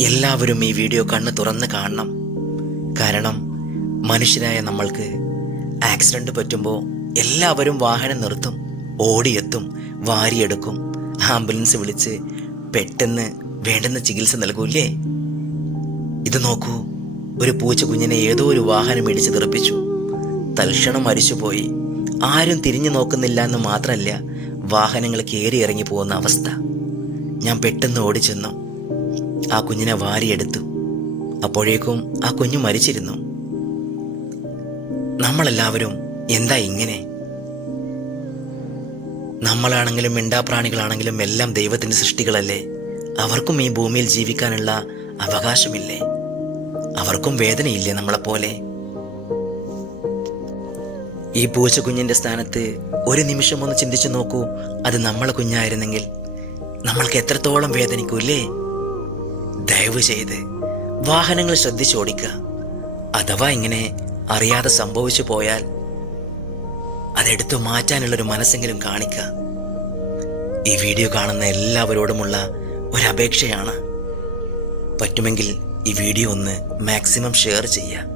എല്ലാവരും ഈ വീഡിയോ കണ്ണ് തുറന്ന് കാണണം. കാരണം മനുഷ്യരായ നമ്മൾക്ക് ആക്സിഡന്റ് പറ്റുമ്പോൾ എല്ലാവരും വാഹനം നിർത്തും ഓടിയെത്തും വാരിയെടുക്കും ആംബുലൻസ് വിളിച്ച് പെട്ടെന്ന് വേണ്ടുന്ന ചികിത്സ നൽകൂല്ലേ? ഇത് നോക്കൂ ഒരു പൂച്ച കുഞ്ഞിനെ ഏതോ ഒരു വാഹനം ഇടിച്ച് തെറിപ്പിച്ചു. തൽക്ഷണം മരിച്ചുപോയി. ആരും തിരിഞ്ഞു നോക്കുന്നില്ല എന്ന് മാത്രമല്ല വാഹനങ്ങൾ കയറി ഇറങ്ങി പോകുന്ന അവസ്ഥ. ഞാൻ പെട്ടെന്ന് ഓടിച്ചെന്നു. ആ കുഞ്ഞിനെ വാരിയെടുത്തു. അപ്പോഴേക്കും ആ കുഞ്ഞു മരിച്ചിരുന്നു. നമ്മളെല്ലാവരും എന്താ ഇങ്ങനെ? നമ്മളാണെങ്കിലും മിണ്ടാപ്രാണികളാണെങ്കിലും എല്ലാം ദൈവത്തിന്റെ സൃഷ്ടികളല്ലേ? അവർക്കും ഈ ഭൂമിയിൽ ജീവിക്കാനുള്ള അവകാശമില്ലേ? അവർക്കും വേദനയില്ലേ നമ്മളെപ്പോലെ? ഈ പൂച്ച കുഞ്ഞിന്റെ സ്ഥാനത്ത് ഒരു നിമിഷം ഒന്ന് ചിന്തിച്ചു നോക്കൂ. അത് നമ്മളെ കുഞ്ഞായിരുന്നെങ്കിൽ നമ്മൾക്ക് എത്രത്തോളം വേദനിക്കൂല്ലേ? ദയവ് ചെയ്ത് വാഹനങ്ങൾ ശ്രദ്ധിച്ചോടിക്കുക. അഥവാ ഇങ്ങനെ അറിയാതെ സംഭവിച്ചു പോയാൽ അതെടുത്തു മാറ്റാനുള്ളൊരു മനസ്സെങ്കിലും കാണിക്കുക ഈ വീഡിയോ കാണുന്ന എല്ലാവരോടുമുള്ള ഒരു അപേക്ഷയാണ് പറ്റുമെങ്കിൽ ഈ വീഡിയോ ഒന്ന് മാക്സിമം ഷെയർ ചെയ്യുക.